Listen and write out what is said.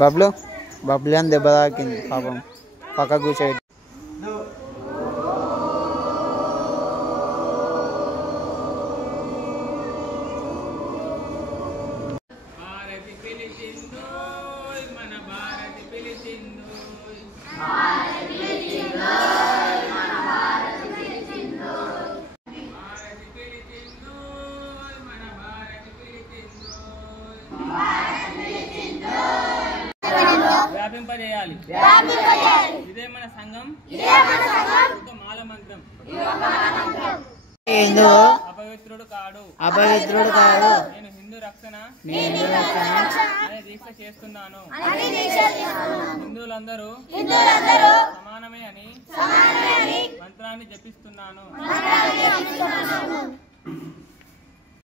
బబ్లు బబ్లు అని దెబ్బ తాకింది పాపం, పక్క కూర్చోబెట్టి. వ్యాపింపజేయాలి. ఇదే మన సంఘం మాల మంత్రం. అపవిత్రుడు కాడు నేను హిందూ రక్షణ అనే దీక్ష చేస్తున్నాను. హిందువులందరూ సమానమే అని మంత్రాన్ని జపిస్తున్నాను.